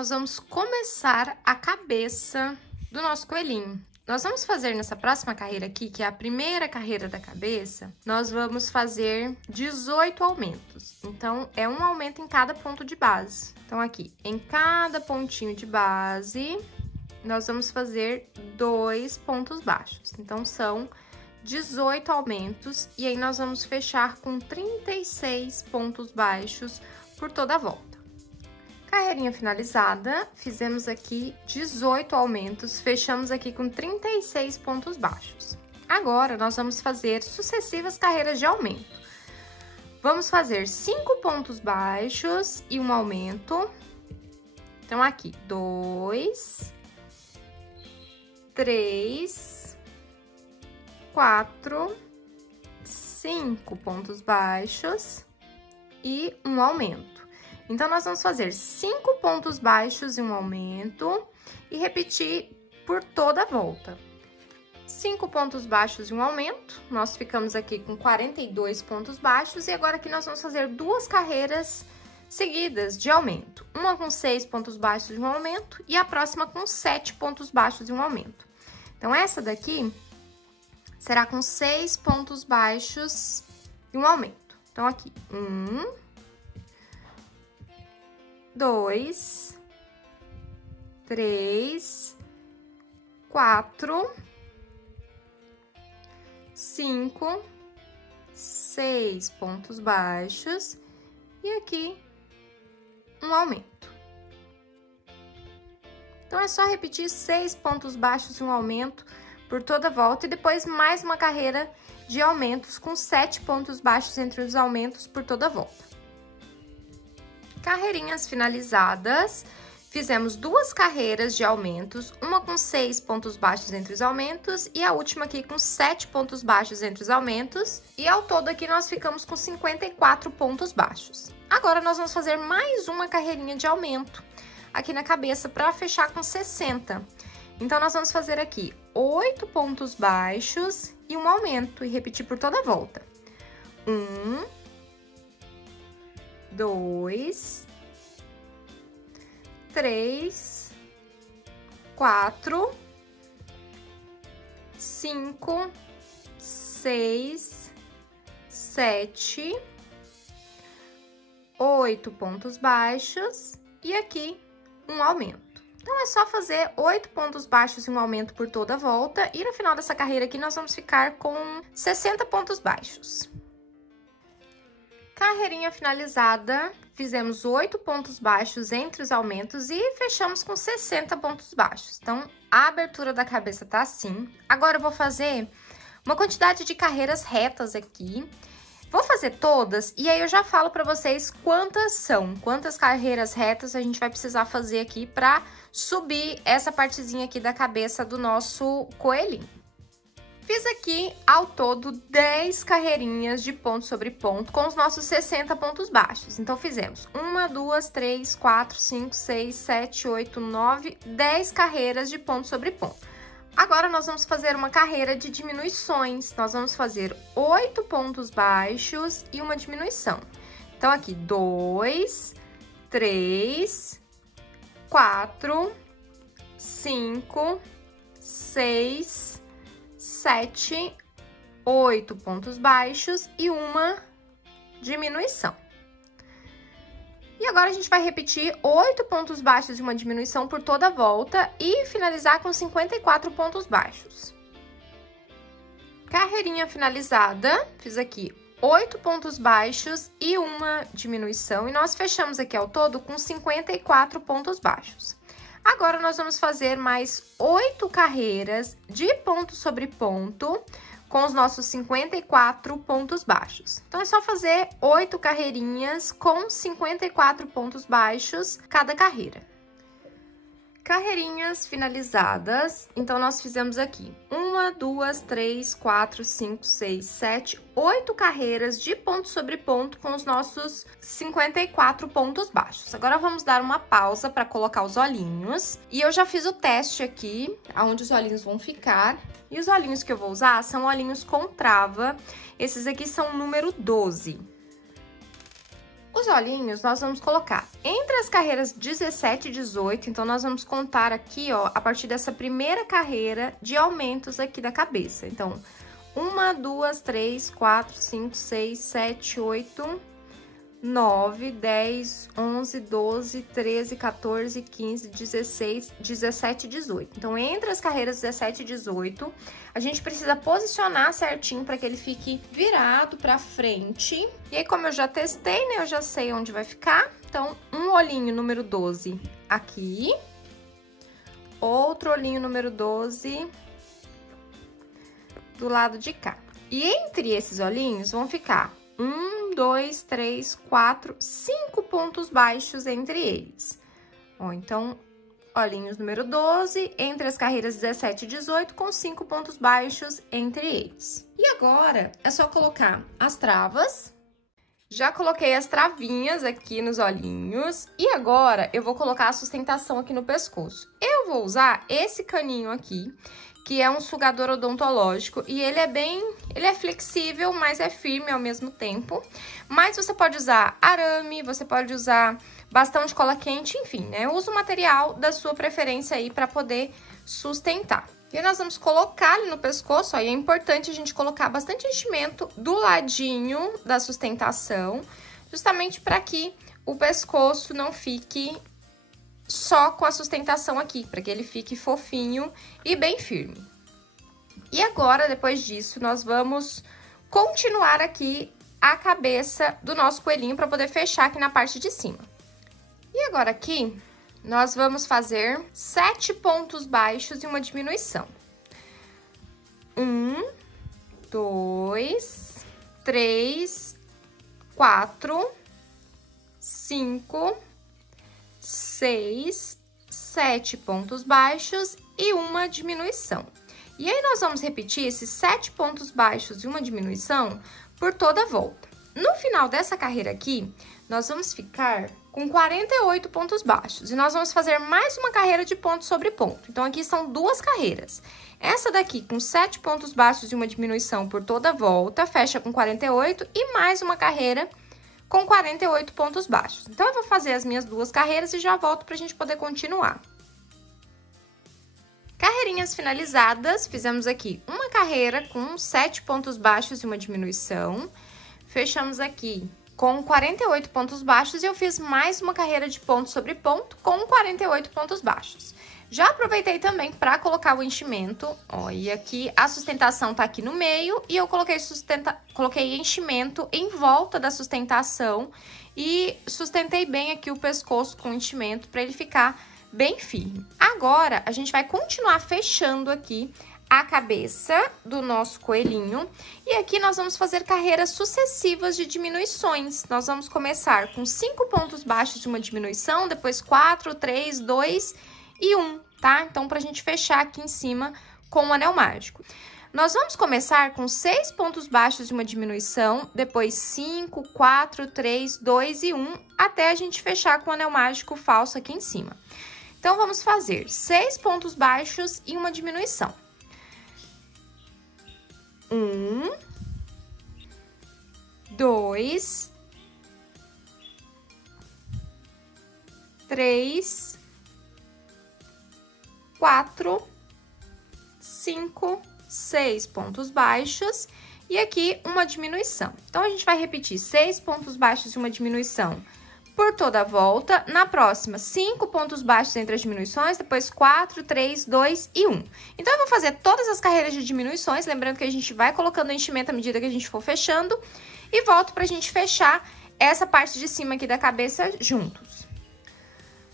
nós vamos começar a cabeça do nosso coelhinho. Nós vamos fazer nessa próxima carreira aqui, que é a primeira carreira da cabeça, nós vamos fazer 18 aumentos. Então, é um aumento em cada ponto de base. Então, aqui, em cada pontinho de base, nós vamos fazer 2 pontos baixos. Então, são 18 aumentos, e aí nós vamos fechar com 36 pontos baixos por toda a volta. Carreirinha finalizada, fizemos aqui 18 aumentos, fechamos aqui com 36 pontos baixos. Agora, nós vamos fazer sucessivas carreiras de aumento. Vamos fazer 5 pontos baixos e um aumento. Então, aqui, 2, 3, 4, 5 pontos baixos e um aumento. Então, nós vamos fazer 5 pontos baixos e um aumento e repetir por toda a volta. 5 pontos baixos e um aumento, nós ficamos aqui com 42 pontos baixos e agora aqui nós vamos fazer 2 carreiras seguidas de aumento. Uma com 6 pontos baixos e um aumento e a próxima com 7 pontos baixos e um aumento. Então, essa daqui será com 6 pontos baixos e um aumento. Então, aqui, 1, 2, 3, 4, 5, 6 pontos baixos e aqui um aumento. Então, é só repetir 6 pontos baixos e um aumento por toda a volta e depois mais uma carreira de aumentos com 7 pontos baixos entre os aumentos por toda a volta. Carreirinhas finalizadas, fizemos 2 carreiras de aumentos, uma com 6 pontos baixos entre os aumentos e a última aqui com 7 pontos baixos entre os aumentos. E ao todo aqui nós ficamos com 54 pontos baixos. Agora, nós vamos fazer mais uma carreirinha de aumento aqui na cabeça para fechar com 60. Então, nós vamos fazer aqui 8 pontos baixos e um aumento e repetir por toda a volta. 1, 2, 3, 4, 5, 6, 7, 8 pontos baixos e aqui um aumento. Então, é só fazer 8 pontos baixos e um aumento por toda a volta e no final dessa carreira aqui nós vamos ficar com 60 pontos baixos. Carreirinha finalizada, fizemos 8 pontos baixos entre os aumentos e fechamos com 60 pontos baixos. Então, a abertura da cabeça tá assim. Agora, eu vou fazer uma quantidade de carreiras retas aqui. Vou fazer todas e aí eu já falo pra vocês quantas são, quantas carreiras retas a gente vai precisar fazer aqui pra subir essa partezinha aqui da cabeça do nosso coelhinho. Fiz aqui, ao todo, 10 carreirinhas de ponto sobre ponto com os nossos 60 pontos baixos. Então, fizemos 1, 2, 3, 4, 5, 6, 7, 8, 9, 10 carreiras de ponto sobre ponto. Agora, nós vamos fazer uma carreira de diminuições. Nós vamos fazer 8 pontos baixos e uma diminuição. Então, aqui, 2, 3, 4, 5, 6, 7, 8 pontos baixos e uma diminuição. E agora, a gente vai repetir 8 pontos baixos e uma diminuição por toda a volta e finalizar com 54 pontos baixos. Carreirinha finalizada, fiz aqui 8 pontos baixos e uma diminuição e nós fechamos aqui ao todo com 54 pontos baixos. Agora, nós vamos fazer mais 8 carreiras de ponto sobre ponto com os nossos 54 pontos baixos. Então, é só fazer 8 carreirinhas com 54 pontos baixos cada carreira. Carreirinhas finalizadas, então, nós fizemos aqui 1, 2, 3, 4, 5, 6, 7, 8 carreiras de ponto sobre ponto com os nossos 54 pontos baixos. Agora, vamos dar uma pausa para colocar os olhinhos. E eu já fiz o teste aqui, onde os olhinhos vão ficar. E os olhinhos que eu vou usar são olhinhos com trava. Esses aqui são o número 12. Os olhinhos nós vamos colocar entre as carreiras 17 e 18, então nós vamos contar aqui, ó, a partir dessa primeira carreira de aumentos aqui da cabeça. Então, 1, 2, 3, 4, 5, 6, 7, 8, 9, 10, 11, 12, 13, 14, 15, 16, 17 e 18. Então, entre as carreiras 17 e 18, a gente precisa posicionar certinho para que ele fique virado para frente. E aí, como eu já testei, né, eu já sei onde vai ficar. Então, um olhinho número 12 aqui. Outro olhinho número 12 do lado de cá. E entre esses olhinhos vão ficar 1, 2, 3, 4, 5 pontos baixos entre eles. Ó, então, olhinhos número 12, entre as carreiras 17 e 18, com 5 pontos baixos entre eles. E agora, é só colocar as travas. Já coloquei as travinhas aqui nos olhinhos. E agora, eu vou colocar a sustentação aqui no pescoço. Eu vou usar esse caninho aqui, que é um sugador odontológico, e ele é flexível, mas é firme ao mesmo tempo. Mas você pode usar arame, você pode usar bastão de cola quente, enfim, né? Usa o material da sua preferência aí para poder sustentar. E nós vamos colocar ali no pescoço, ó, e é importante a gente colocar bastante enchimento do ladinho da sustentação, justamente para que o pescoço não fique só com a sustentação aqui, para que ele fique fofinho e bem firme. E agora, depois disso, nós vamos continuar aqui a cabeça do nosso coelhinho para poder fechar aqui na parte de cima. E agora aqui, nós vamos fazer 7 pontos baixos e uma diminuição. 1, 2, 3, 4, 5, 6, 7 pontos baixos e uma diminuição. E aí, nós vamos repetir esses 7 pontos baixos e uma diminuição por toda a volta. No final dessa carreira aqui, nós vamos ficar com 48 pontos baixos. E nós vamos fazer mais uma carreira de ponto sobre ponto. Então, aqui são 2 carreiras. Essa daqui, com 7 pontos baixos e uma diminuição por toda a volta, fecha com 48 e mais uma carreira com 48 pontos baixos. Então, eu vou fazer as minhas 2 carreiras e já volto para a gente poder continuar. Carreirinhas finalizadas, fizemos aqui uma carreira com 7 pontos baixos e uma diminuição. Fechamos aqui com 48 pontos baixos e eu fiz mais uma carreira de ponto sobre ponto com 48 pontos baixos. Já aproveitei também para colocar o enchimento, ó, e aqui a sustentação tá aqui no meio e eu coloquei enchimento em volta da sustentação e sustentei bem aqui o pescoço com enchimento para ele ficar bem firme. Agora, a gente vai continuar fechando aqui a cabeça do nosso coelhinho. E aqui nós vamos fazer carreiras sucessivas de diminuições. Nós vamos começar com 5 pontos baixos de uma diminuição, depois 4, 3, 2 e 1, tá? Então, pra gente fechar aqui em cima com o anel mágico. Nós vamos começar com 6 pontos baixos de uma diminuição, depois 5, 4, 3, 2 e 1, até a gente fechar com o anel mágico falso aqui em cima. Então, vamos fazer 6 pontos baixos e uma diminuição. 1, 2, 3, 4, 5, 6 pontos baixos e aqui uma diminuição. Então, a gente vai repetir 6 pontos baixos e uma diminuição por toda a volta. Na próxima, 5 pontos baixos entre as diminuições, depois 4, 3, 2 e 1. Então, eu vou fazer todas as carreiras de diminuições, lembrando que a gente vai colocando enchimento à medida que a gente for fechando, e volto pra gente fechar essa parte de cima aqui da cabeça juntos.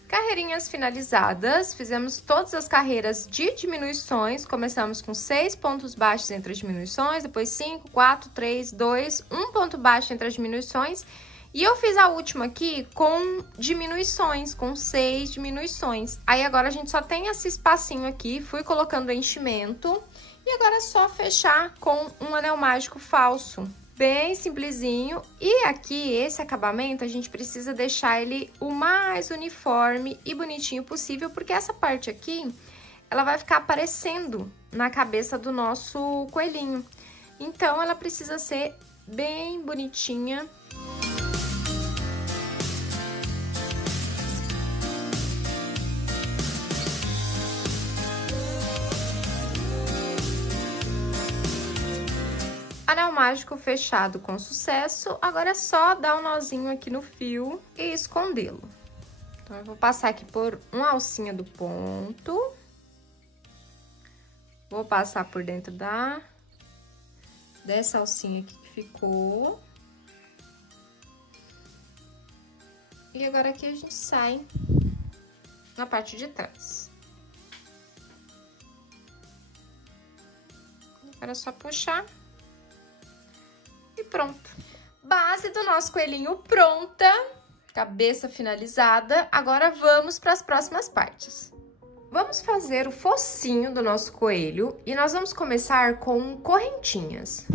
Carreirinhas finalizadas, fizemos todas as carreiras de diminuições, começamos com 6 pontos baixos entre as diminuições, depois 5, 4, 3, 2, 1 ponto baixo entre as diminuições. E eu fiz a última aqui com diminuições, com 6 diminuições. Aí, agora, a gente só tem esse espacinho aqui, fui colocando enchimento. E agora é só fechar com um anel mágico falso, bem simplesinho. E aqui, esse acabamento, a gente precisa deixar ele o mais uniforme e bonitinho possível, porque essa parte aqui, ela vai ficar aparecendo na cabeça do nosso coelhinho. Então, ela precisa ser bem bonitinha. mágico fechado com sucesso. Agora é só dar um nozinho aqui no fio e escondê-lo. Então, eu vou passar aqui por uma alcinha do ponto. Vou passar por dentro dessa alcinha aqui que ficou. E agora aqui a gente sai na parte de trás. Agora é só puxar. E pronto. Base do nosso coelhinho pronta. Cabeça finalizada. Agora vamos para as próximas partes. Vamos fazer o focinho do nosso coelho e nós vamos começar com correntinhas.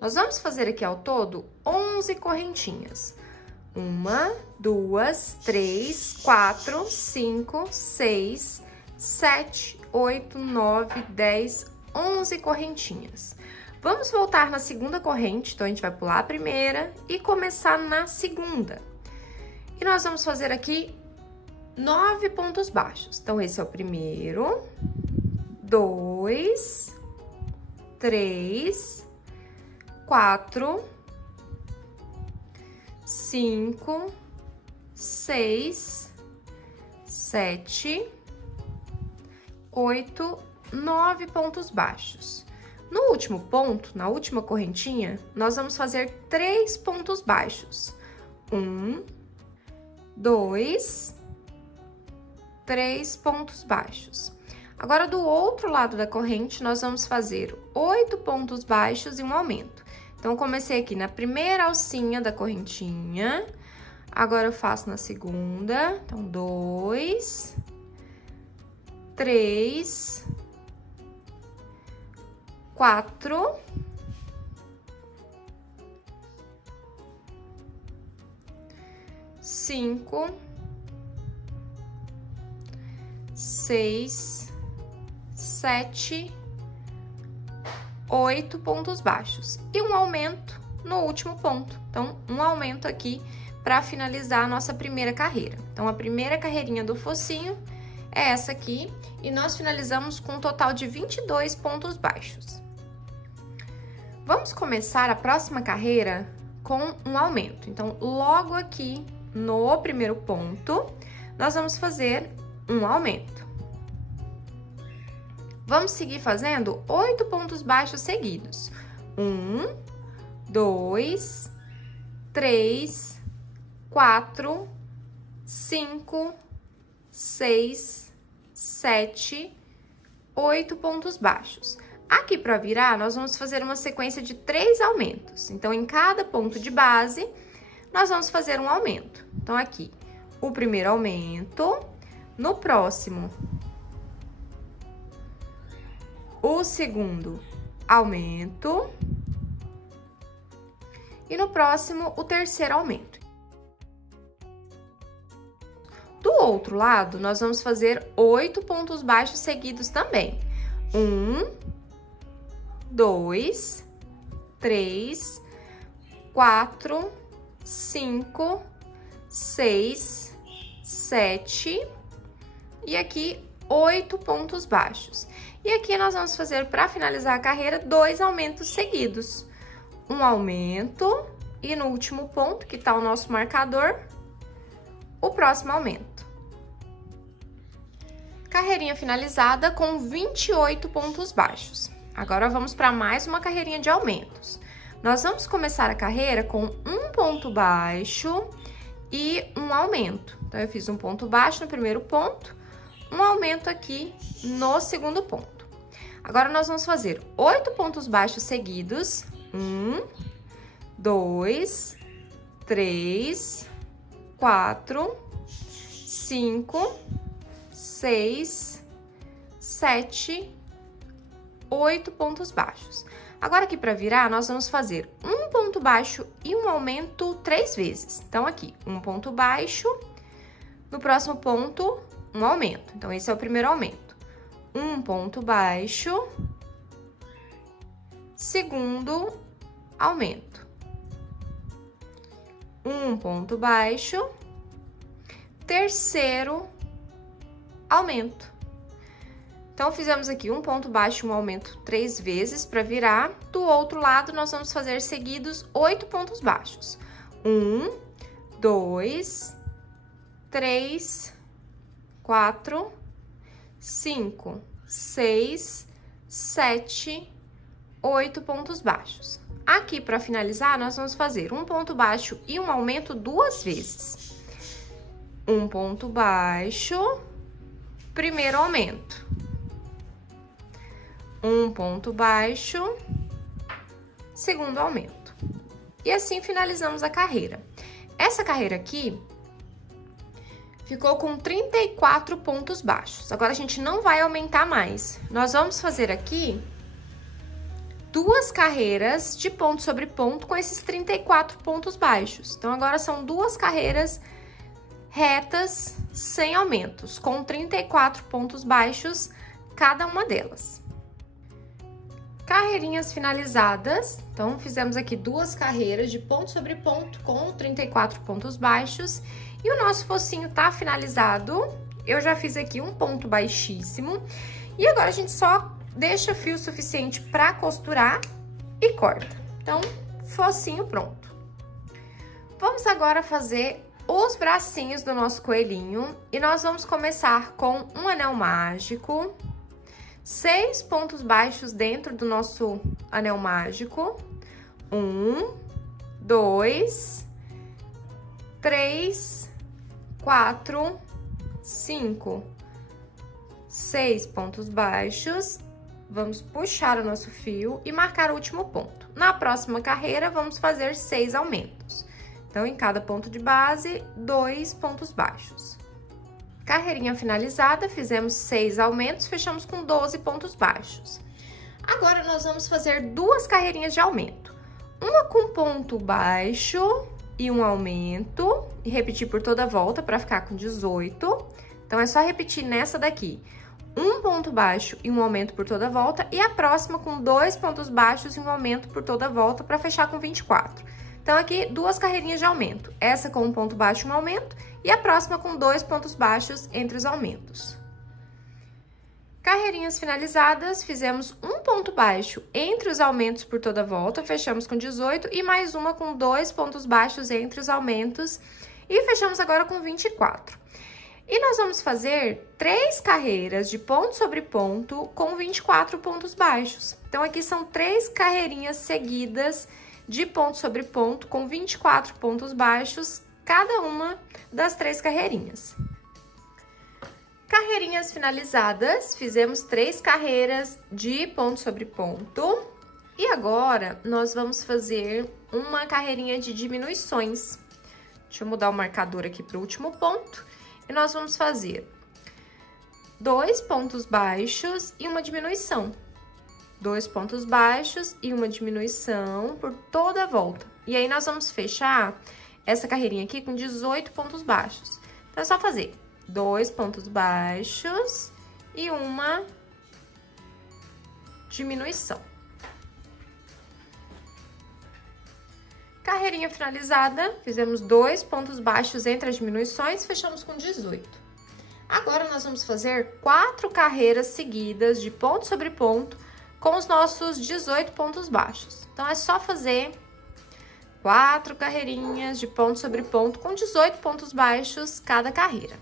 Nós vamos fazer aqui ao todo 11 correntinhas. 1, 2, 3, 4, 5, 6, 7, 8, 9, 10, 11 correntinhas. Vamos voltar na segunda corrente, então a gente vai pular a primeira e começar na segunda. E nós vamos fazer aqui 9 pontos baixos. Então, esse é o primeiro, 2, 3, 4, 5, 6, 7, 8, 9 pontos baixos. No último ponto, na última correntinha, nós vamos fazer 3 pontos baixos. 1, 2, 3 pontos baixos. Agora, do outro lado da corrente, nós vamos fazer 8 pontos baixos e um aumento. Então, eu comecei aqui na primeira alcinha da correntinha, agora eu faço na segunda. Então, 2, 3, 4, 5, 6, 7, 8 pontos baixos e um aumento no último ponto. Então, um aumento aqui para finalizar a nossa primeira carreira. Então, a primeira carreirinha do focinho é essa aqui e nós finalizamos com um total de 22 pontos baixos. Vamos começar a próxima carreira com um aumento. Então, logo aqui no primeiro ponto, nós vamos fazer um aumento. Vamos seguir fazendo 8 pontos baixos seguidos. 1, 2, 3, 4, 5, 6, 7, 8 pontos baixos. Aqui para virar, nós vamos fazer uma sequência de 3 aumentos. Então, em cada ponto de base, nós vamos fazer um aumento. Então, aqui, o primeiro aumento, no próximo, o segundo aumento e no próximo, o terceiro aumento. Do outro lado, nós vamos fazer 8 pontos baixos seguidos também. 1, 2, 3, 4, 5, 6, 7 e aqui 8 pontos baixos. E aqui nós vamos fazer, para finalizar a carreira, 2 aumentos seguidos. Um aumento e no último ponto, que tá o nosso marcador, o próximo aumento. Carreirinha finalizada com 28 pontos baixos. Agora, vamos para mais uma carreirinha de aumentos. Nós vamos começar a carreira com um ponto baixo e um aumento. Então, eu fiz um ponto baixo no primeiro ponto, um aumento aqui no segundo ponto. Agora, nós vamos fazer 8 pontos baixos seguidos. 1, 2, 3, 4, 5, 6, 7, 8 pontos baixos. Agora, aqui para virar, nós vamos fazer um ponto baixo e um aumento 3 vezes. Então, aqui, um ponto baixo, no próximo ponto, um aumento. Então, esse é o primeiro aumento. Um ponto baixo, segundo aumento. Um ponto baixo, terceiro aumento. Então, fizemos aqui um ponto baixo e um aumento 3 vezes para virar. Do outro lado, nós vamos fazer seguidos 8 pontos baixos. 1, 2, 3, 4, 5, 6, 7, 8 pontos baixos. Aqui, para finalizar, nós vamos fazer um ponto baixo e um aumento 2 vezes. Um ponto baixo, primeiro aumento. Um ponto baixo, segundo aumento. E assim finalizamos a carreira. Essa carreira aqui ficou com 34 pontos baixos. Agora, a gente não vai aumentar mais. Nós vamos fazer aqui 2 carreiras de ponto sobre ponto com esses 34 pontos baixos. Então, agora são 2 carreiras retas sem aumentos, com 34 pontos baixos cada uma delas. Carreirinhas finalizadas. Então, fizemos aqui 2 carreiras de ponto sobre ponto com 34 pontos baixos. E o nosso focinho tá finalizado. Eu já fiz aqui um ponto baixíssimo. E agora, a gente só deixa fio suficiente para costurar e corta. Então, focinho pronto. Vamos agora fazer os bracinhos do nosso coelhinho. E nós vamos começar com um anel mágico. 6 pontos baixos dentro do nosso anel mágico. 1, 2, 3, 4, 5, 6 pontos baixos. Vamos puxar o nosso fio e marcar o último ponto. Na próxima carreira, vamos fazer 6 aumentos. Então, em cada ponto de base, 2 pontos baixos. Carreirinha finalizada, fizemos 6 aumentos, fechamos com 12 pontos baixos. Agora, nós vamos fazer 2 carreirinhas de aumento. Uma com ponto baixo e um aumento, e repetir por toda a volta para ficar com 18. Então, é só repetir nessa daqui. Um ponto baixo e um aumento por toda a volta, e a próxima com 2 pontos baixos e um aumento por toda a volta para fechar com 24. Então, aqui, 2 carreirinhas de aumento. Essa com um ponto baixo e um aumento, e a próxima com 2 pontos baixos entre os aumentos. Carreirinhas finalizadas, fizemos um ponto baixo entre os aumentos por toda a volta, fechamos com 18, e mais uma com 2 pontos baixos entre os aumentos, e fechamos agora com 24. E nós vamos fazer 3 carreiras de ponto sobre ponto com 24 pontos baixos. Então, aqui são 3 carreirinhas seguidas de ponto sobre ponto com 24 pontos baixos, cada uma das 3 carreirinhas. Carreirinhas finalizadas, fizemos 3 carreiras de ponto sobre ponto. E agora, nós vamos fazer uma carreirinha de diminuições. Deixa eu mudar o marcador aqui para o último ponto. E nós vamos fazer 2 pontos baixos e uma diminuição. 2 pontos baixos e uma diminuição por toda a volta. E aí, nós vamos fechar essa carreirinha aqui com 18 pontos baixos. Então, é só fazer 2 pontos baixos e uma diminuição. Carreirinha finalizada, fizemos 2 pontos baixos entre as diminuições, fechamos com 18. Agora, nós vamos fazer 4 carreiras seguidas de ponto sobre ponto com os nossos 18 pontos baixos. Então, é só fazer 4 carreirinhas de ponto sobre ponto com 18 pontos baixos cada carreira.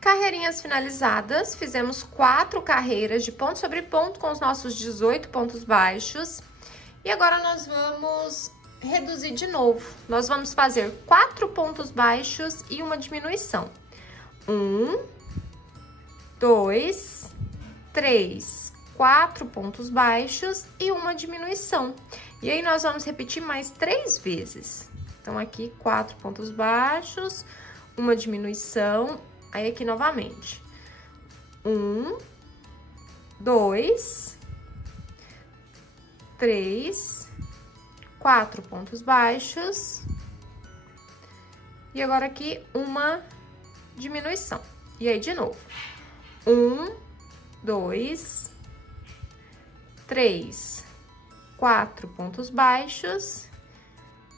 Carreirinhas finalizadas, fizemos 4 carreiras de ponto sobre ponto com os nossos 18 pontos baixos. E agora, nós vamos reduzir de novo. Nós vamos fazer 4 pontos baixos e uma diminuição. 1, 2, 3, 4 pontos baixos e uma diminuição. E aí, nós vamos repetir mais 3 vezes. Então, aqui, 4 pontos baixos, uma diminuição, aí aqui novamente. 1, 2, 3, 4 pontos baixos. E agora aqui, uma diminuição. E aí, de novo. 1, 2, 3, 4 pontos baixos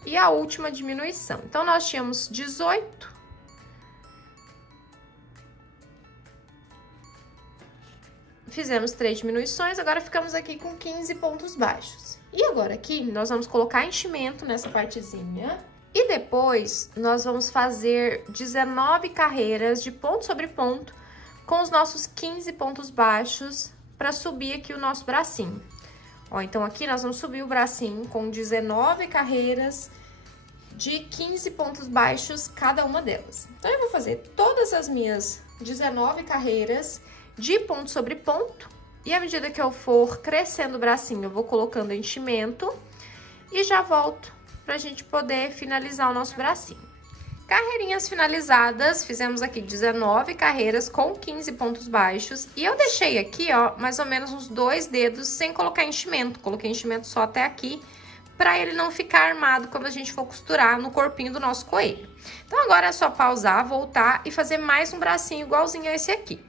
e a última diminuição. Então, nós tínhamos 18 fizemos 3 diminuições, agora ficamos aqui com 15 pontos baixos. E agora aqui, nós vamos colocar enchimento nessa partezinha. E depois, nós vamos fazer 19 carreiras de ponto sobre ponto com os nossos 15 pontos baixos para subir aqui o nosso bracinho. Ó, então aqui nós vamos subir o bracinho com 19 carreiras de 15 pontos baixos cada uma delas. Então, eu vou fazer todas as minhas 19 carreiras de ponto sobre ponto. E à medida que eu for crescendo o bracinho, eu vou colocando enchimento e já volto pra gente poder finalizar o nosso bracinho. Carreirinhas finalizadas, fizemos aqui 19 carreiras com 15 pontos baixos. E eu deixei aqui, ó, mais ou menos uns 2 dedos sem colocar enchimento. Coloquei enchimento só até aqui, para ele não ficar armado quando a gente for costurar no corpinho do nosso coelho. Então, agora é só pausar, voltar e fazer mais um bracinho igualzinho a esse aqui.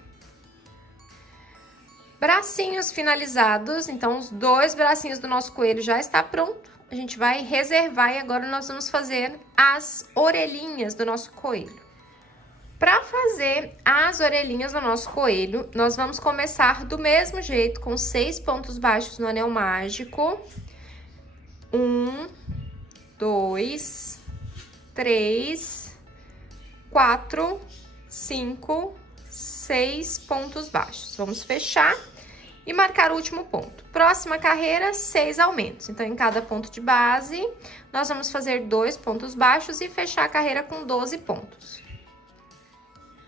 Bracinhos finalizados, então os 2 bracinhos do nosso coelho já está pronto. A gente vai reservar e agora nós vamos fazer as orelhinhas do nosso coelho. Para fazer as orelhinhas do nosso coelho, nós vamos começar do mesmo jeito, com 6 pontos baixos no anel mágico. 1, 2, 3, 4, 5, 6 pontos baixos. Vamos fechar e marcar o último ponto. Próxima carreira, 6 aumentos. Então, em cada ponto de base, nós vamos fazer 2 pontos baixos e fechar a carreira com 12 pontos.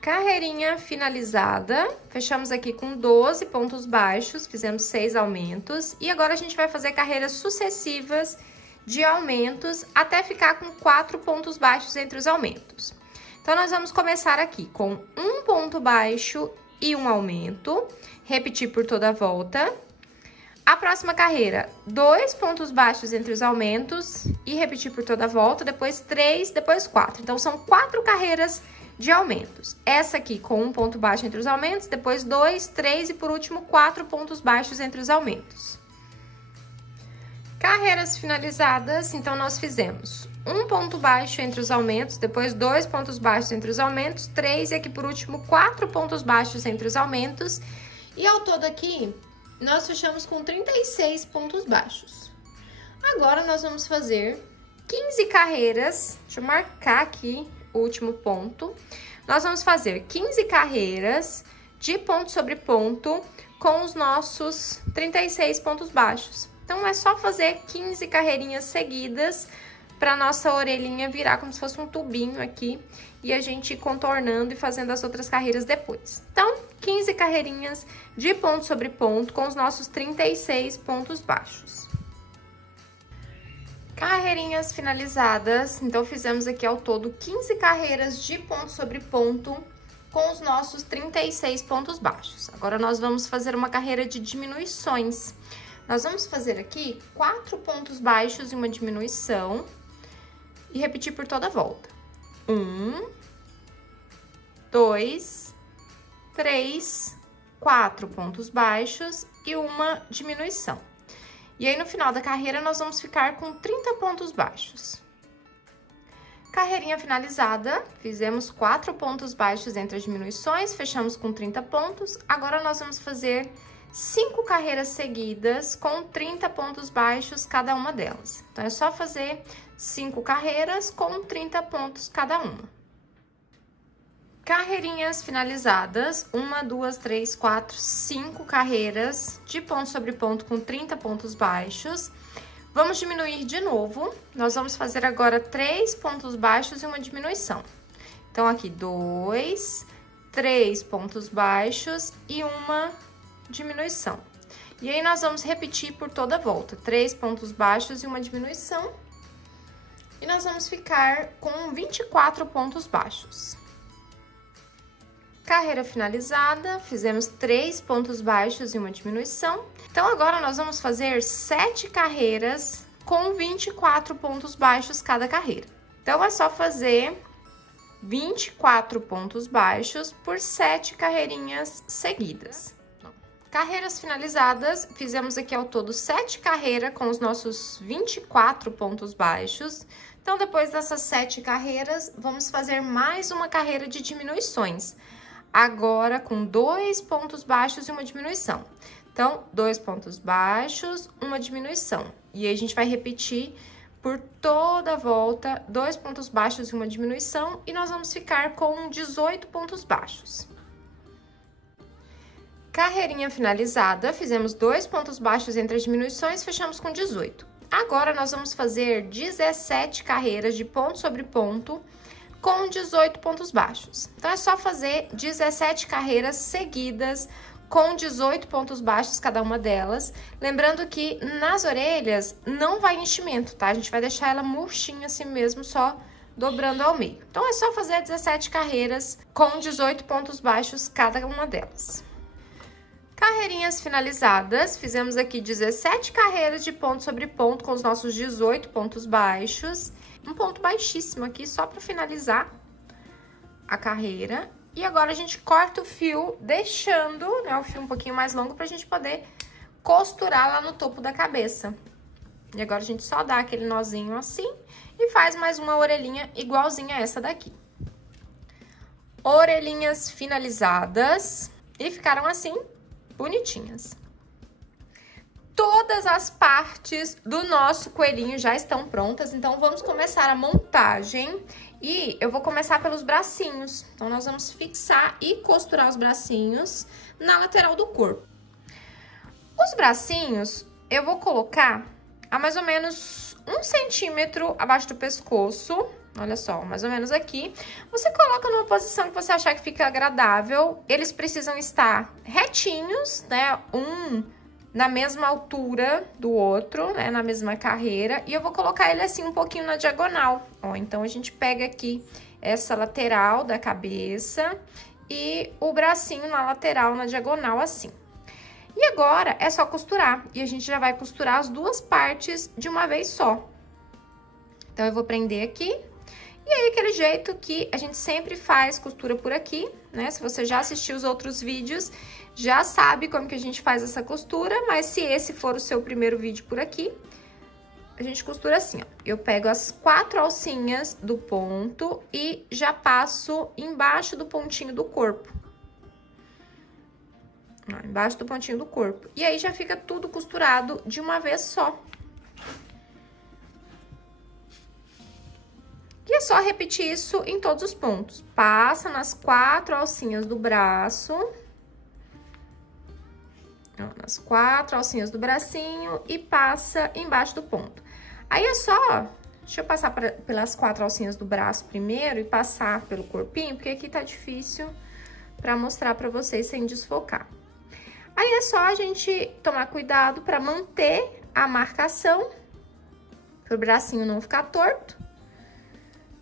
Carreirinha finalizada, fechamos aqui com 12 pontos baixos, fizemos 6 aumentos. E agora, a gente vai fazer carreiras sucessivas de aumentos até ficar com 4 pontos baixos entre os aumentos. Então, nós vamos começar aqui com um ponto baixo e um aumento, repetir por toda a volta. A próxima carreira, 2 pontos baixos entre os aumentos e repetir por toda a volta, depois 3, depois 4. Então, são 4 carreiras de aumentos. Essa aqui com um ponto baixo entre os aumentos, depois 2, 3 e por último 4 pontos baixos entre os aumentos. Carreiras finalizadas, então nós fizemos um ponto baixo entre os aumentos, depois 2 pontos baixos entre os aumentos, 3 e aqui por último 4 pontos baixos entre os aumentos. E ao todo aqui, nós fechamos com 36 pontos baixos. Agora, nós vamos fazer 15 carreiras, deixa eu marcar aqui o último ponto. Nós vamos fazer 15 carreiras de ponto sobre ponto com os nossos 36 pontos baixos. Então, é só fazer 15 carreirinhas seguidas para nossa orelhinha virar como se fosse um tubinho aqui e a gente ir contornando e fazendo as outras carreiras depois. Então, 15 carreirinhas de ponto sobre ponto com os nossos 36 pontos baixos. Carreirinhas finalizadas, então fizemos aqui ao todo 15 carreiras de ponto sobre ponto com os nossos 36 pontos baixos. Agora, nós vamos fazer uma carreira de diminuições. Nós vamos fazer aqui 4 pontos baixos e uma diminuição e repetir por toda a volta. 1, 2, 3, 4 pontos baixos e uma diminuição. E aí, no final da carreira, nós vamos ficar com 30 pontos baixos. Carreirinha finalizada, fizemos 4 pontos baixos entre as diminuições, fechamos com 30 pontos. Agora, nós vamos fazer 5 carreiras seguidas com 30 pontos baixos cada uma delas. Então, é só fazer 5 carreiras com 30 pontos cada uma. Carreirinhas finalizadas, 1, 2, 3, 4, 5 carreiras de ponto sobre ponto com 30 pontos baixos. Vamos diminuir de novo. Nós vamos fazer agora 3 pontos baixos e uma diminuição. Então, aqui 2, 3 pontos baixos e uma diminuição. E aí, nós vamos repetir por toda a volta, 3 pontos baixos e uma diminuição. E nós vamos ficar com 24 pontos baixos. Carreira finalizada, fizemos 3 pontos baixos e uma diminuição. Então, agora nós vamos fazer 7 carreiras com 24 pontos baixos cada carreira. Então, é só fazer 24 pontos baixos por 7 carreirinhas seguidas. Carreiras finalizadas, fizemos aqui ao todo 7 carreiras com os nossos 24 pontos baixos. Então, depois dessas 7 carreiras, vamos fazer mais uma carreira de diminuições. agora com 2 pontos baixos e uma diminuição. Então, 2 pontos baixos, uma diminuição. E aí, a gente vai repetir por toda a volta, 2 pontos baixos e uma diminuição, e nós vamos ficar com 18 pontos baixos. Carreirinha finalizada, fizemos 2 pontos baixos entre as diminuições, fechamos com 18. Agora, nós vamos fazer 17 carreiras de ponto sobre ponto com 18 pontos baixos. Então, é só fazer 17 carreiras seguidas com 18 pontos baixos cada uma delas. Lembrando que nas orelhas não vai enchimento, tá? A gente vai deixar ela murchinha assim mesmo, só dobrando ao meio. Então, é só fazer 17 carreiras com 18 pontos baixos cada uma delas. Carreirinhas finalizadas, fizemos aqui 17 carreiras de ponto sobre ponto com os nossos 18 pontos baixos. Um ponto baixíssimo aqui só para finalizar a carreira. E agora, a gente corta o fio, deixando, né, o fio um pouquinho mais longo pra gente poder costurar lá no topo da cabeça. E agora, a gente só dá aquele nozinho assim e faz mais uma orelhinha igualzinha a essa daqui. Orelhinhas finalizadas e ficaram assim, bonitinhas. Todas as partes do nosso coelhinho já estão prontas, então vamos começar a montagem. E eu vou começar pelos bracinhos. Então, nós vamos fixar e costurar os bracinhos na lateral do corpo. Os bracinhos, eu vou colocar a mais ou menos 1 centímetro abaixo do pescoço. Olha só, mais ou menos aqui. Você coloca numa posição que você achar que fica agradável. Eles precisam estar retinhos, né? Na mesma altura do outro, né, na mesma carreira, e eu vou colocar ele assim um pouquinho na diagonal, ó. Então, a gente pega aqui essa lateral da cabeça e o bracinho na lateral, na diagonal, assim. E agora, é só costurar, e a gente já vai costurar as duas partes de uma vez só. Então, eu vou prender aqui, e aí, aquele jeito que a gente sempre faz costura por aqui, né? Se você já assistiu os outros vídeos, já sabe como que a gente faz essa costura, mas se esse for o seu primeiro vídeo por aqui, a gente costura assim, ó. Eu pego as 4 alcinhas do ponto e já passo embaixo do pontinho do corpo. Ó, embaixo do pontinho do corpo. E aí, já fica tudo costurado de uma vez só. E é só repetir isso em todos os pontos. Passa nas 4 alcinhas do braço. Ó, nas 4 alcinhas do bracinho e passa embaixo do ponto. Aí, é só... Deixa eu passar pelas 4 alcinhas do braço primeiro e passar pelo corpinho, porque aqui tá difícil pra mostrar pra vocês sem desfocar. Aí, é só a gente tomar cuidado pra manter a marcação, pro bracinho não ficar torto.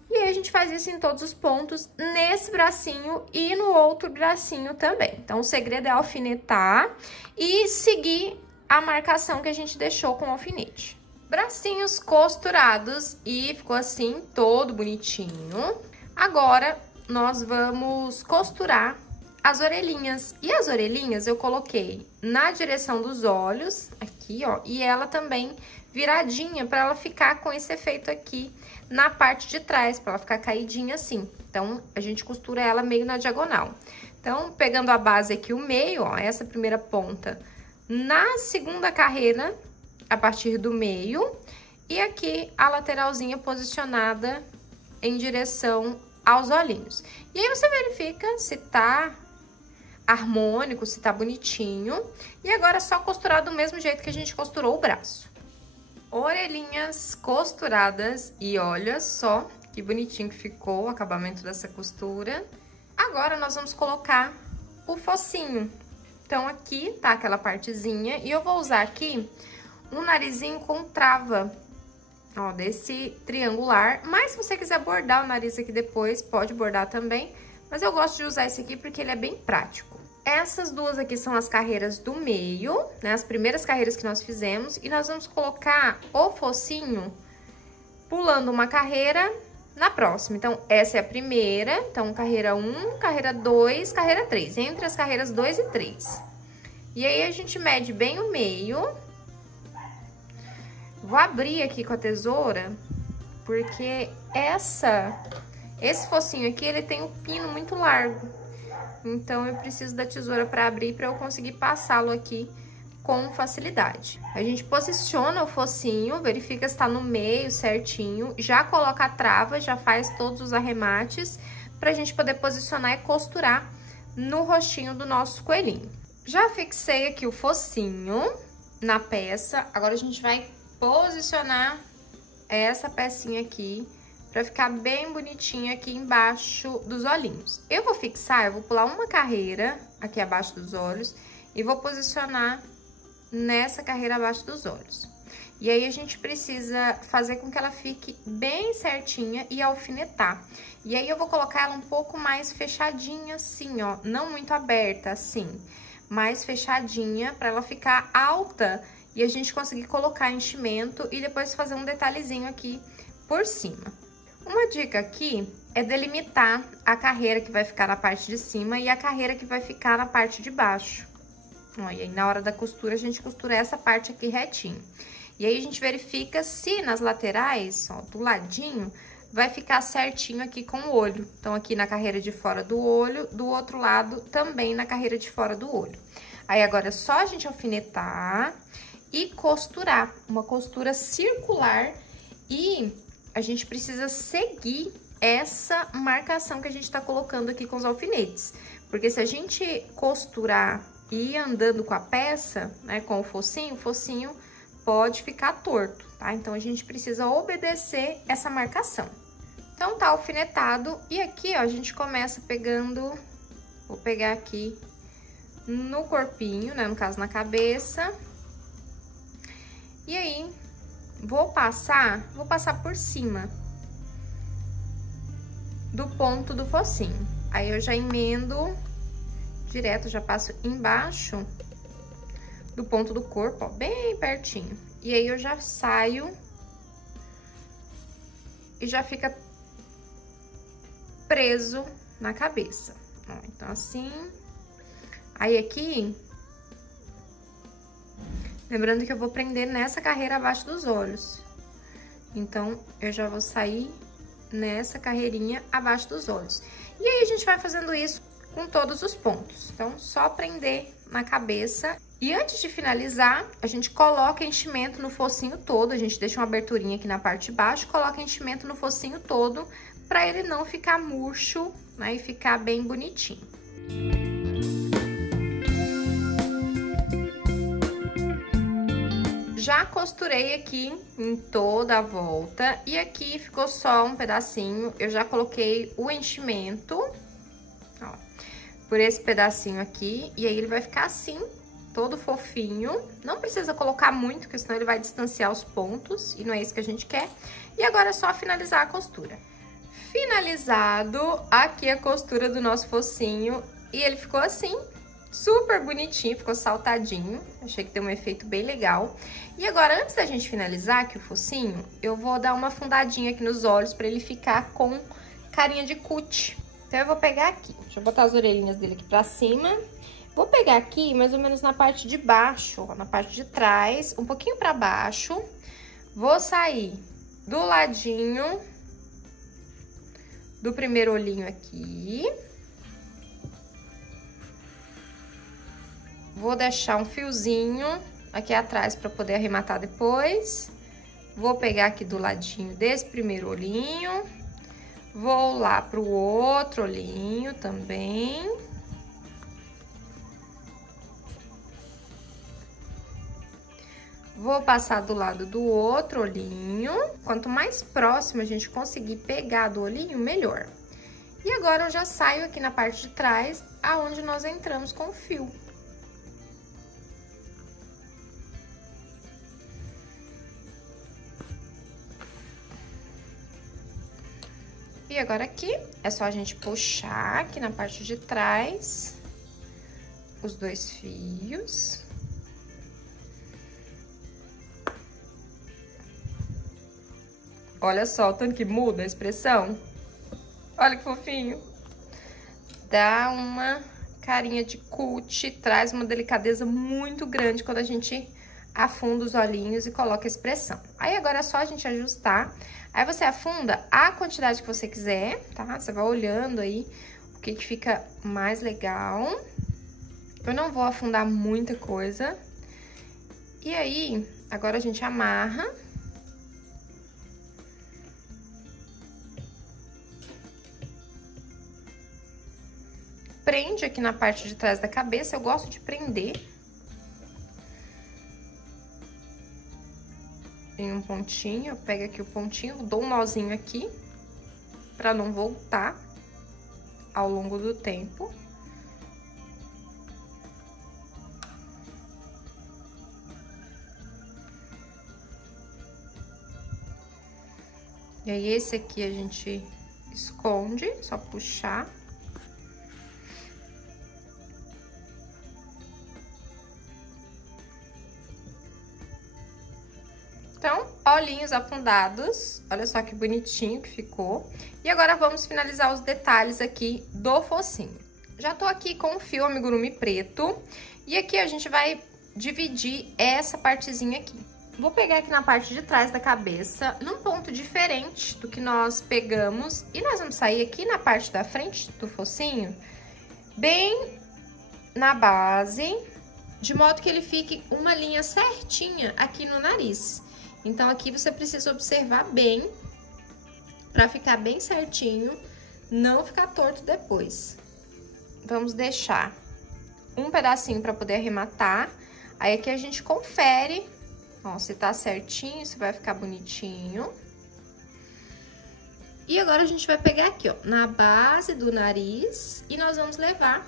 E aí, a gente faz isso em todos os pontos, nesse bracinho e no outro bracinho também. Então, o segredo é alfinetar e seguir a marcação que a gente deixou com o alfinete. Bracinhos costurados e ficou assim, todo bonitinho. Agora, nós vamos costurar as orelhinhas. E as orelhinhas eu coloquei na direção dos olhos, aqui, ó, e ela também viradinha, para ela ficar com esse efeito aqui na parte de trás, para ela ficar caidinha assim. Então, a gente costura ela meio na diagonal. Então, pegando a base aqui, o meio, ó, essa primeira ponta na segunda carreira, a partir do meio, e aqui a lateralzinha posicionada em direção aos olhinhos. E aí, você verifica se tá harmônico, se tá bonitinho. E agora, é só costurar do mesmo jeito que a gente costurou o braço. Orelhinhas costuradas e olha só que bonitinho que ficou o acabamento dessa costura. Agora, nós vamos colocar o focinho. Então, aqui tá aquela partezinha e eu vou usar aqui um narizinho com trava, ó, desse triangular. Mas se você quiser bordar o nariz aqui depois, pode bordar também. Mas eu gosto de usar esse aqui porque ele é bem prático. Essas duas aqui são as carreiras do meio, né? As primeiras carreiras que nós fizemos. E nós vamos colocar o focinho pulando uma carreira na próxima. Então, essa é a primeira. Então, carreira 1, carreira 2, carreira 3. Entre as carreiras 2 e 3. E aí, a gente mede bem o meio. Vou abrir aqui com a tesoura, porque esse focinho aqui, ele tem um pino muito largo. então eu preciso da tesoura para abrir para eu conseguir passá-lo aqui com facilidade. A gente posiciona o focinho, verifica se tá no meio certinho, já coloca a trava, já faz todos os arremates pra gente poder posicionar e costurar no rostinho do nosso coelhinho. Já fixei aqui o focinho na peça, agora a gente vai posicionar essa pecinha aqui pra ficar bem bonitinha aqui embaixo dos olhinhos. Eu vou pular uma carreira aqui abaixo dos olhos e vou posicionar nessa carreira abaixo dos olhos. E aí a gente precisa fazer com que ela fique bem certinha e alfinetar. E aí eu vou colocar ela um pouco mais fechadinha assim, ó, não muito aberta assim, mais fechadinha para ela ficar alta e a gente conseguir colocar enchimento e depois fazer um detalhezinho aqui por cima. Uma dica aqui é delimitar a carreira que vai ficar na parte de cima e a carreira que vai ficar na parte de baixo. Ó, e aí na hora da costura a gente costura essa parte aqui retinho. E aí a gente verifica se nas laterais, ó, do ladinho, vai ficar certinho aqui com o olho. Então aqui na carreira de fora do olho, do outro lado também na carreira de fora do olho. Aí agora é só a gente alfinetar e costurar, uma costura circular, e a gente precisa seguir essa marcação que a gente tá colocando aqui com os alfinetes. Porque se a gente costurar e ir andando com a peça, né, com o focinho pode ficar torto, tá? Então, a gente precisa obedecer essa marcação. Então, tá alfinetado. E aqui, ó, a gente começa pegando... Vou pegar aqui no corpinho, né? No caso, na cabeça. E aí, vou passar por cima do ponto do focinho. Aí, eu já emendo direto, já passo embaixo do ponto do corpo, ó, bem pertinho. E aí, eu já saio e já fica preso na cabeça. Ó, então, assim. Aí, aqui, lembrando que eu vou prender nessa carreira abaixo dos olhos. Então, eu já vou sair nessa carreirinha abaixo dos olhos. E aí, a gente vai fazendo isso com todos os pontos. Então, só prender na cabeça. E antes de finalizar, a gente coloca enchimento no focinho todo. A gente deixa uma aberturinha aqui na parte de baixo, coloca enchimento no focinho todo, pra ele não ficar murcho, né, e ficar bem bonitinho. Já costurei aqui em toda a volta, e aqui ficou só um pedacinho. Eu já coloquei o enchimento, ó, por esse pedacinho aqui, e aí ele vai ficar assim, todo fofinho. Não precisa colocar muito, porque senão ele vai distanciar os pontos, e não é isso que a gente quer. E agora é só finalizar a costura. Finalizado aqui a costura do nosso focinho, e ele ficou assim, super bonitinho, ficou saltadinho. Achei que deu um efeito bem legal. E agora, antes da gente finalizar aqui o focinho, eu vou dar uma afundadinha aqui nos olhos pra ele ficar com carinha de cut. Então, eu vou pegar aqui, deixa eu botar as orelhinhas dele aqui pra cima. Vou pegar aqui, mais ou menos na parte de baixo, ó, na parte de trás, um pouquinho pra baixo. Vou sair do ladinho do primeiro olhinho aqui. Vou deixar um fiozinho aqui atrás para poder arrematar depois. Vou pegar aqui do ladinho desse primeiro olhinho. Vou lá pro outro olhinho também. Vou passar do lado do outro olhinho. Quanto mais próximo a gente conseguir pegar do olhinho, melhor. E agora eu já saio aqui na parte de trás, aonde nós entramos com o fio. E agora aqui, é só a gente puxar aqui na parte de trás os dois fios. Olha só o tanto que muda a expressão. Olha que fofinho. Dá uma carinha de cut, traz uma delicadeza muito grande quando a gente afunda os olhinhos e coloca a expressão. Aí agora é só a gente ajustar. Aí você afunda a quantidade que você quiser, tá? Você vai olhando aí porque que fica mais legal. Eu não vou afundar muita coisa. E aí, agora a gente amarra. Prende aqui na parte de trás da cabeça, eu gosto de prender. Tem um pontinho, eu pego aqui o pontinho, dou um nozinho aqui, pra não voltar ao longo do tempo. E aí, esse aqui a gente esconde, só puxar. Então, olhinhos afundados, olha só que bonitinho que ficou. E agora vamos finalizar os detalhes aqui do focinho. Já tô aqui com o fio amigurumi preto, e aqui a gente vai dividir essa partezinha aqui. Vou pegar aqui na parte de trás da cabeça, num ponto diferente do que nós pegamos, e nós vamos sair aqui na parte da frente do focinho, bem na base, de modo que ele fique uma linha certinha aqui no nariz. Então, aqui você precisa observar bem, pra ficar bem certinho, não ficar torto depois. Vamos deixar um pedacinho pra poder arrematar, aí aqui a gente confere. Ó, se tá certinho, se vai ficar bonitinho. E agora a gente vai pegar aqui, ó, na base do nariz e nós vamos levar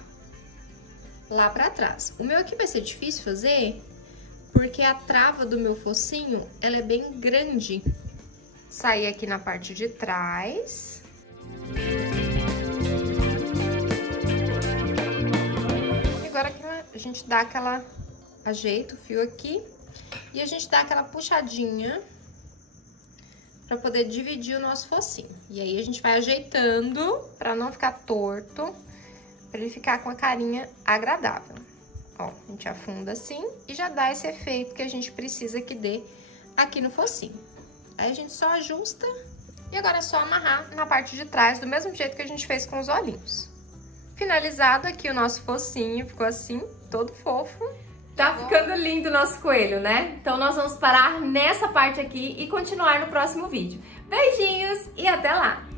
lá pra trás. O meu aqui vai ser difícil fazer, porque a trava do meu focinho, ela é bem grande. Sair aqui na parte de trás. E agora a gente dá aquela... ajeita o fio aqui. E a gente dá aquela puxadinha pra poder dividir o nosso focinho. E aí, a gente vai ajeitando pra não ficar torto, pra ele ficar com a carinha agradável. Ó, a gente afunda assim e já dá esse efeito que a gente precisa que dê aqui no focinho. Aí, a gente só ajusta e agora é só amarrar na parte de trás, do mesmo jeito que a gente fez com os olhinhos. Finalizado aqui o nosso focinho, ficou assim, todo fofo. Tá ficando lindo o nosso coelho, né? Então nós vamos parar nessa parte aqui e continuar no próximo vídeo. Beijinhos e até lá!